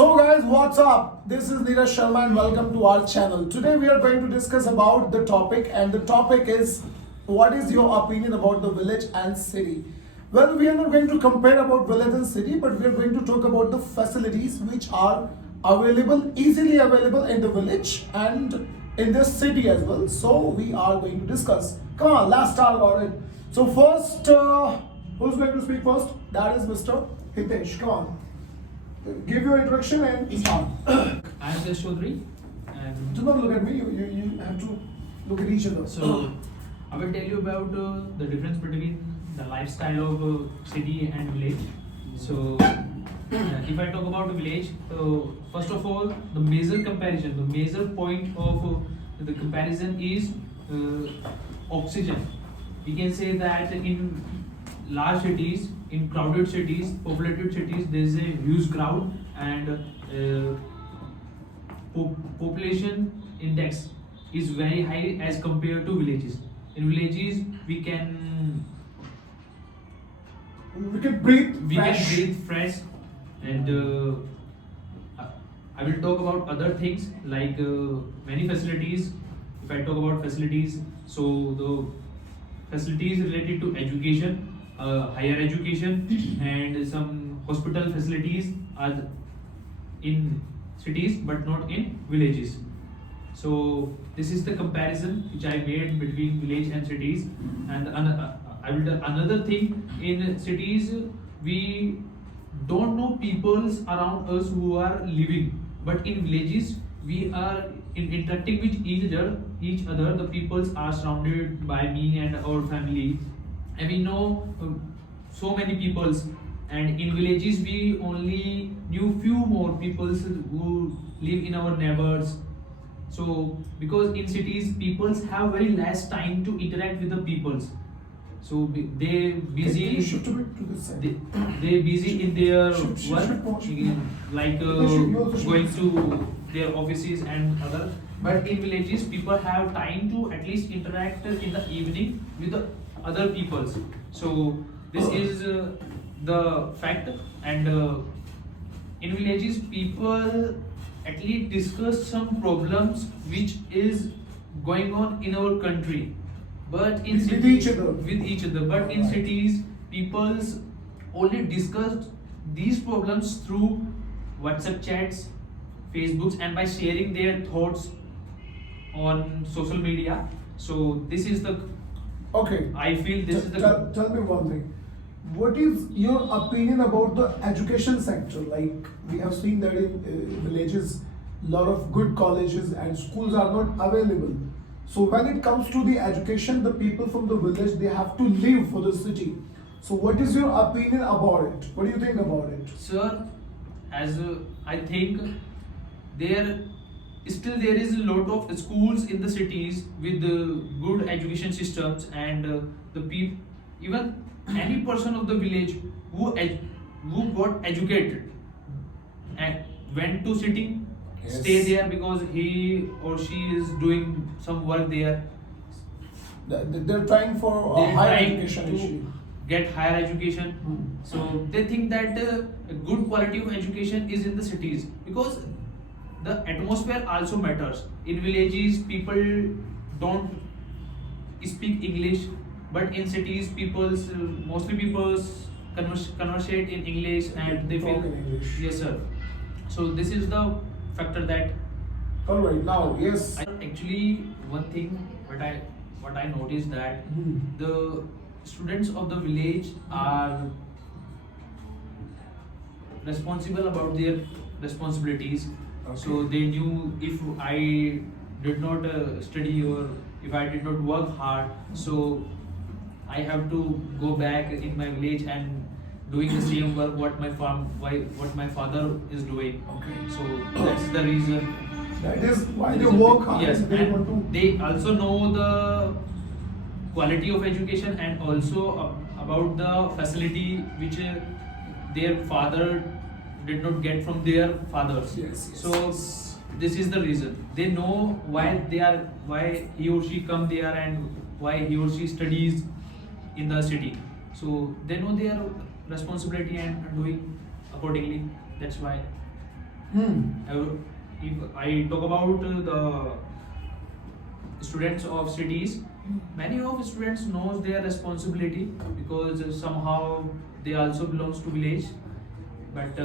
So guys, what's up? This is Neeraj Sharma and welcome to our channel. Today we are going to discuss about the topic, and the topic is what is your opinion about the village and city? Well, we are not going to compare about village and city, but we are going to talk about the facilities which are available, easily available in the village and in the city as well. So we are going to discuss. Come on, let's start about it. So first, who's going to speak first? That is Mr. Hitesh. Come on. Give your introduction and start. I am Hitesh Chaudhary, and Do not look at me. You have to look at each other. so I will tell you about the difference between the lifestyle of city and village. So if I talk about the village, first of all, the major comparison, the major point of the comparison is oxygen. We can say that in large cities, in crowded cities, populated cities, there is a huge crowd and population index is very high as compared to villages. In villages, we can we can breathe fresh. and I will talk about other things like many facilities. If I talk about facilities, so the facilities related to education, higher education, and some hospital facilities are in cities but not in villages. So this is the comparison which I made between village and cities. And I will tell another thing, in cities we don't know peoples around us who are living, but in villages we are interacting with each other. The peoples are surrounded by me and our family, and we know so many peoples. And in villages we only knew few more peoples who live in our neighbors. So because in cities peoples have very less time to interact with the peoples, so they busy. Can you shift a bit to this side? They busy in their Shift work, more. like You also should. going to their offices and other. But in villages, people have time to at least interact in the evening with the other peoples. So this is the fact. And in villages, people at least discuss some problems which is going on in our country. But in With cities, each other. with each other. But in Right. cities, people's only discussed these problems through WhatsApp chats, Facebooks, and by sharing their thoughts on social media. So this is the, Okay. I feel this is the Tell me one thing. What is your opinion about the education sector? Like we have seen that in villages, lot of good colleges and schools are not available. So when it comes to the education, the people from the village they have to leave for the city. So what is your opinion about it? What do you think about it? Sir, as I think there there is a lot of schools in the cities with good education systems, and the people, even any person of the village who got educated and went to city, Yes. stay there because he or she is doing some work there. They're trying for They're higher trying education to actually. get higher education. So they think that a good quality of education is in the cities, because the atmosphere also matters. In villages, people don't speak English, but in cities, mostly people conversate in English, and they feel Talk in English. yes, sir. So this is the factor that All right, now yes. actually one thing what I noticed that the students of the village are responsible about their responsibilities. So Okay. they knew, if I did not study, or if I did not work hard, so I have to go back in my village and doing the same work what my father is doing. Okay. So that's the reason. That is why they Reason work hard. Yes, They want to. and they also know the quality of education, and also about the facility which their father did not get from their fathers. Yes, yes, So yes. this is the reason. They know why he or she come there, and why he or she studies in the city. So they know their responsibility and are doing accordingly. That's why If I talk about the students of cities, many of students knows their responsibility because somehow they also belongs to village, but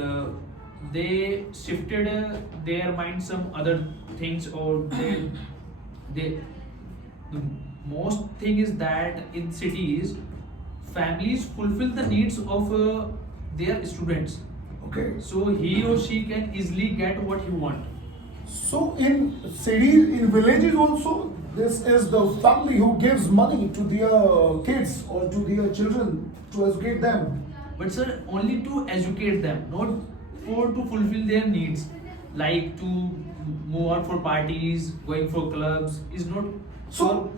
they shifted their mind some other things, or they the most thing is that in cities families fulfill the needs of their students, Okay. so he or she can easily get what he want. So in cities, in villages also, this is the family who gives money to their kids or to their children to educate them. But sir, only to educate them, not for to fulfill their needs, like to move out for parties, going for clubs is not. So,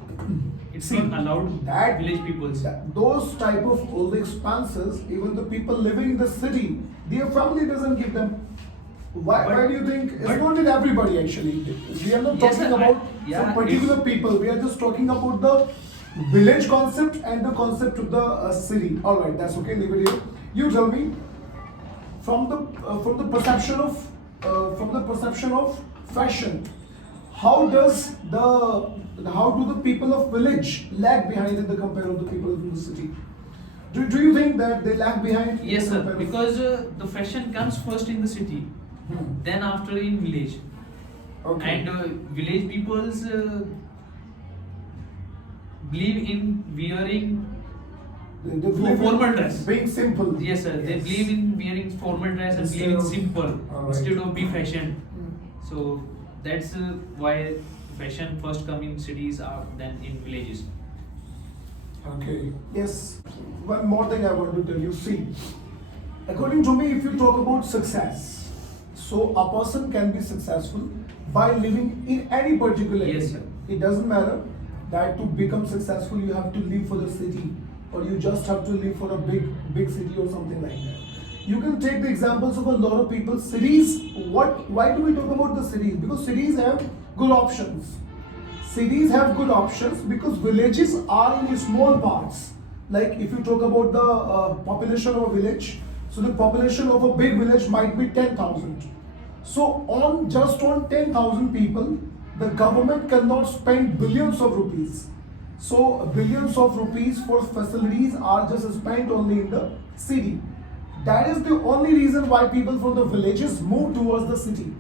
It's see, not allowed. that Village peoples. those type of old expenses, even the people living in the city, their family doesn't give them. Why do you think it's but- not in everybody actually? We are not Yes, talking sir, about yeah, some particular it's- people. We are just talking about the village concept and the concept of the city. All right, that's okay. Leave it here. You tell me from the perception of fashion. How do the people of village lag behind in the compare of the people in the city? Do you think that they lag behind? in Yes, the sir. compare of- Because the fashion comes first in the city, Hmm. then after in village, Okay. and village peoples believe in wearing. They believe in formal dress. being simple. Yes, sir. They Yes. believe in wearing formal dress and Instead believe in of- simple Alright. instead of be fashion. Hmm. So that's why fashion first come in cities than in villages. Okay. Yes. One more thing I want to tell you. See, according to me, if you talk about success, so a person can be successful by living in any particular area. Yes, sir. It doesn't matter that to become successful you have to live for the city, or you just have to live for a big city or something like that. You can take the examples of a lot of people. Cities. Why do we talk about the cities? Because cities have good options. Cities have good options because villages are in small parts. Like if you talk about the population of a village, so the population of a big village might be 10,000. So on 10,000 people, the government cannot spend billions of rupees. So billions of rupees for facilities are just spent only in the city. That is the only reason why people from the villages move towards the city.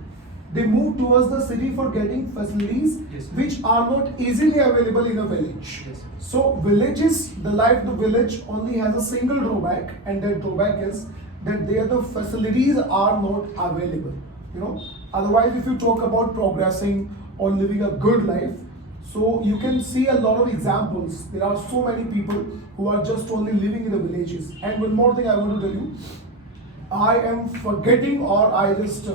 They move towards the city for getting facilities Yes. which are not easily available in a village. Yes. So villages, the life of the village only has a single drawback, and that drawback is that there the facilities are not available. You know, otherwise if you talk about progressing or living a good life, so you can see a lot of examples. There are so many people who are just only living in the villages. And one more thing I want to tell you, I am forgetting, or I just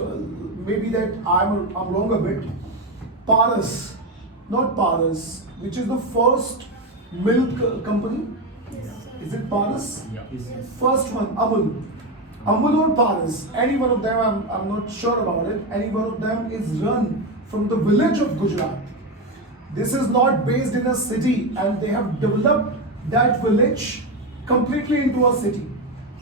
maybe that I'm wrong a bit. Paras, not Paras, which is the first milk company. Is it Paras? First one, Amul. Amul or Paras, any one of them, I'm not sure about it. Any one of them is run from the village of Gujarat. This is not based in a city, and they have developed that village completely into a city.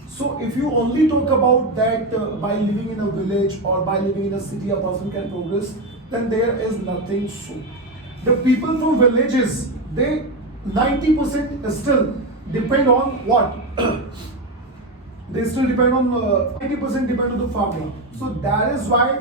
So if you only talk about that by living in a village or by living in a city a person can progress, then there is nothing so. The people from villages, they 90% still depend on what? They still depend on 90% depend on the farming. So that is why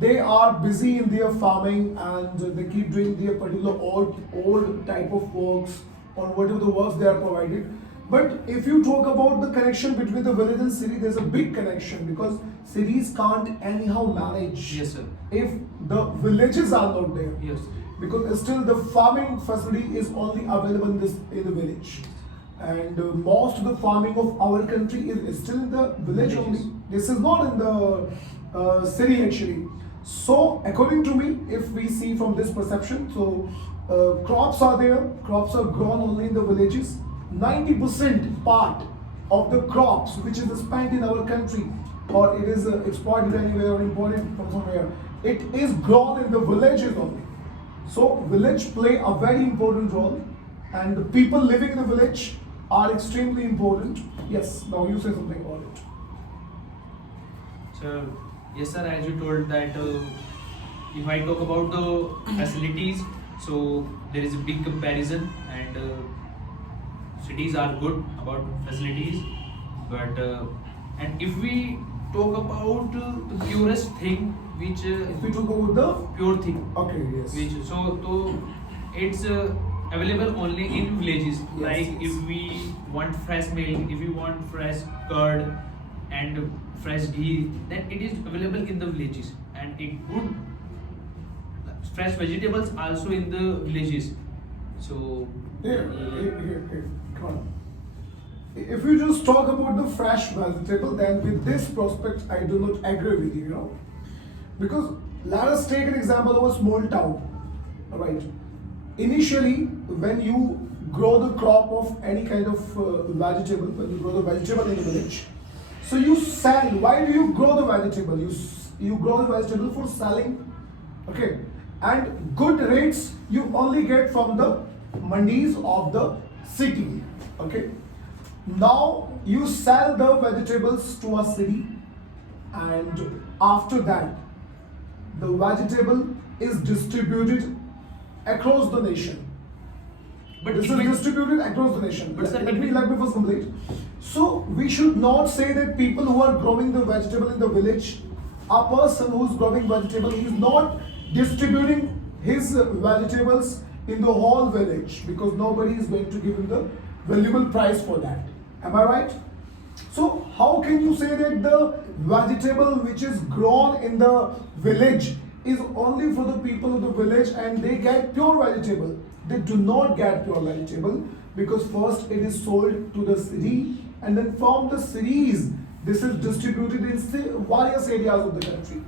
they are busy in their farming, and they keep doing their particular old type of works or whatever the works they are provided. But if you talk about the connection between the village and city, there's a big connection because cities can't anyhow manage Yes, sir. if the villages are not there. Yes. Because still the farming facility is only available in the village, and most of the farming of our country is still in the village Villages. only. This is not in the city actually. So according to me, if we see from this perception, so crops are there. Crops are grown only in the villages. 90% part of the crops which is spent in our country, or it is exported anywhere or imported from somewhere, it is grown in the villages only. So village play a very important role, and the people living in the village are extremely important. Yes, now you say something about it. So Yes, sir. As you told that, if I talk about the facilities, so there is a big comparison, and cities are good about facilities, but and if we talk about the purest thing, which If we talk about the pure thing, okay, yes. which so it's available only in villages. Yes, Like yes. if we want fresh milk, if we want fresh curd and fresh ghee, then it is available in the villages, and it good fresh vegetables also in the villages. So Here, come on. If you just talk about the fresh vegetable, then with this prospect, I do not agree with you, you know. Because let us take an example of a small town, right? Initially, when you grow the crop of any kind of vegetable, when you grow the vegetable in the village, so you sell. Why do you grow the vegetable? You grow the vegetable for selling, okay? And good rates you only get from the mandis of the city, okay? Now you sell the vegetables to a city, and after that, the vegetable is distributed across the nation. but This it is will- distributed across the nation. But sir, let it me will- let me first complete. So we should not say that people who are growing the vegetable in the village, a person who is growing vegetable, he is not distributing his vegetables in the whole village, because nobody is going to give him the valuable price for that. Am I right? So how can you say that the vegetable which is grown in the village is only for the people of the village and they get pure vegetable? They do not get pure vegetable, because first it is sold to the city, and then from the cities this is distributed in various areas of the country.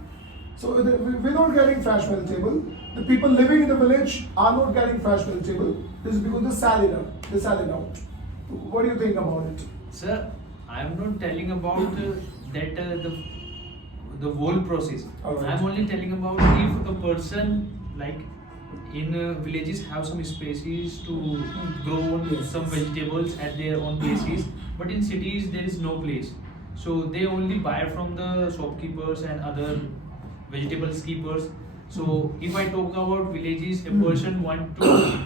So we're not getting fresh vegetable. The people living in the village are not getting fresh vegetable. This is because they sell it out. They sell it out. What do you think about it? Sir, I am not telling about that the whole process. Alright. I am only telling about if a person like in villages have some spaces to grow Yes. some vegetables at their own places, but in cities there is no place. So they only buy from the shopkeepers and other vegetables keepers. So if I talk about villages, a person want to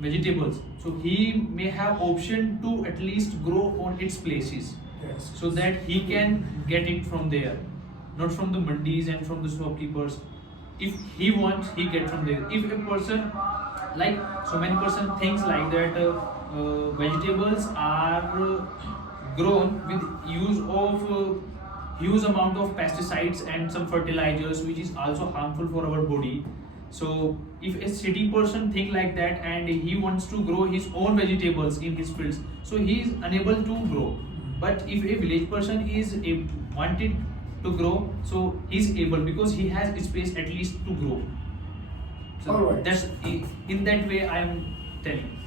vegetables, so he may have option to at least grow on its places, Yes. so that he can get it from there, not from the mandis and from the shopkeepers. If he wants, he get from there. If a person, like so many person thinks like that, vegetables are grown with use of huge amount of pesticides and some fertilizers, which is also harmful for our body. So if a city person think like that and he wants to grow his own vegetables in his fields, so he is unable to grow. But if a village person is wanted to grow, so he is able, because he has space at least to grow. So Alright. that's in that way I am telling.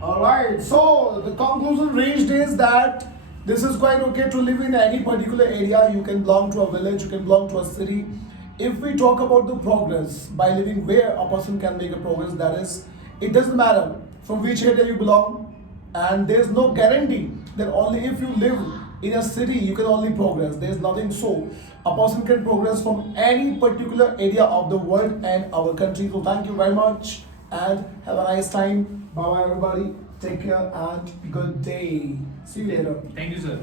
Alright, so the conclusion reached is that this is quite okay to live in any particular area. You can belong to a village, you can belong to a city. If we talk about the progress, by living where a person can make a progress, that is, it doesn't matter from which area you belong, and there's no guarantee that only if you live in a city you can only progress. There's nothing so. A person can progress from any particular area of the world and our country. So thank you very much and have a nice time. Bye bye everybody. Take care and good day. See you later. Thank you, sir.